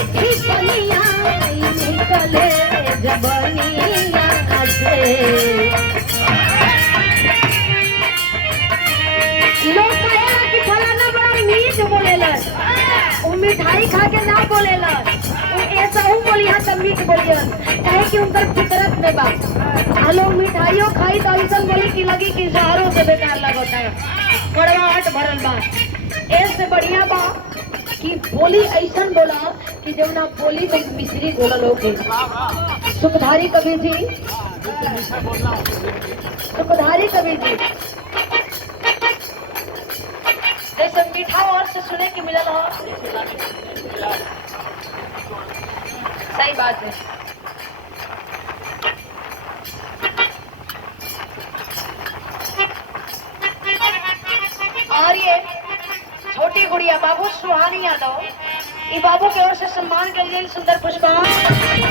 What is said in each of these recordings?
मीठी बनिया निकले जबनिया से। लोग कहेला कि फलाना बड़ा मीठ बोलेला, वो मिठाई खा के ना बोलेला, वो ऐसा हूँ बोलिया तब मीठ बोलिया, कहे कि उनका फितरत में बा। लोग मिठाइयों खाई तो ऐसा बोली कि लगी कि जहरों से बेकार लगता है, कड़वाहट भरल बा। ऐसे बढ़िया बा कि बोली ऐसा बोला कि जब ना बोली में मिश्री बोलल होके। सुखधारी कवि जी, सुखधारी कवि जी जैसे मीठा और से सुने की मिलल हो, सही बात है। और ये छोटी गुड़िया बाबू सुहानी यादव, ये बाबू की ओर से सम्मान के लिए सुंदर पुष्पांजलि।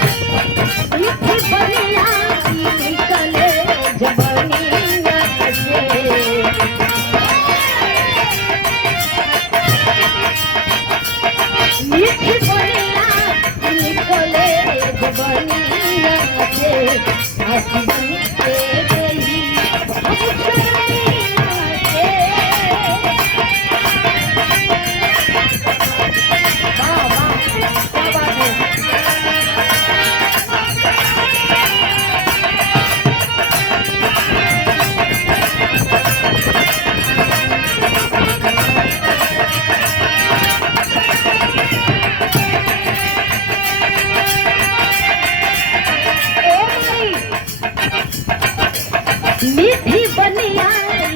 मीठी बनिया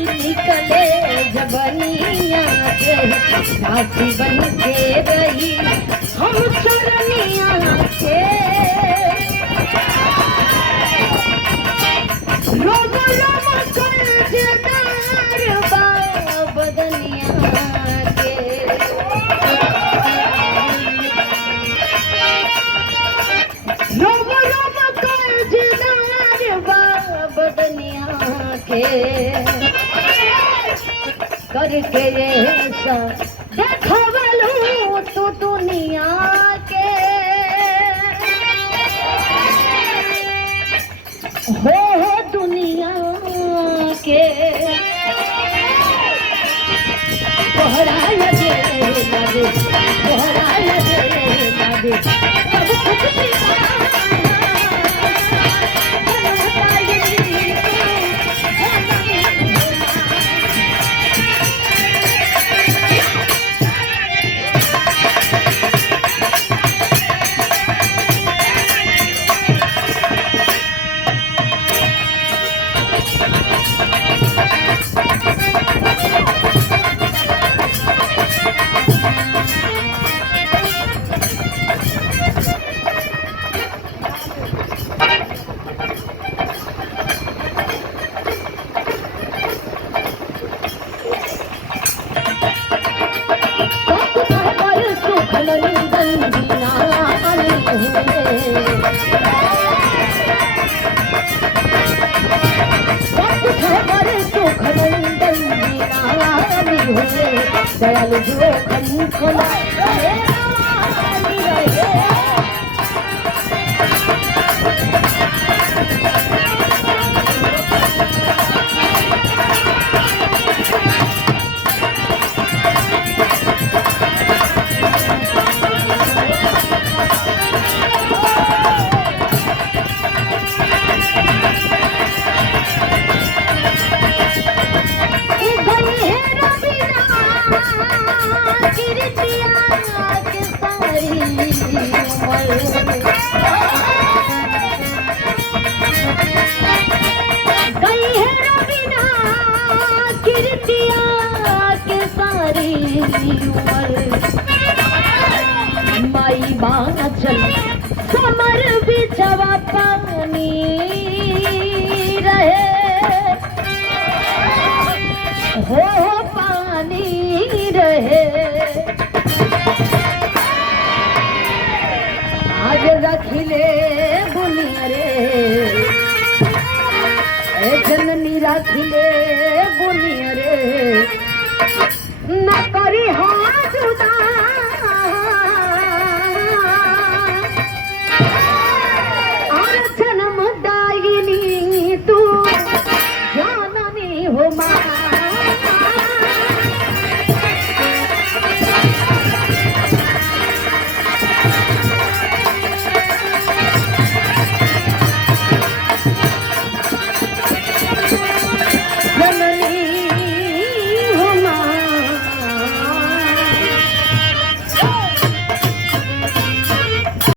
निकले जबनिया से, साथी बन के रही हम चरनिया के। रोम रोम कर्जदार बा बदनिया के। रोम रोम कर्जदार बा बदनिया के। करके ऐसा देखवलू तू दुनिया के। हो दुनिया के तोहरा लगे लगे, तोहरा लगे लगे सब कुछ दयालु जो खला माई बाँचल समर बिछवा पानी रहे हो पानी रहे। आज रखिले बुनिया रे जननी रखिले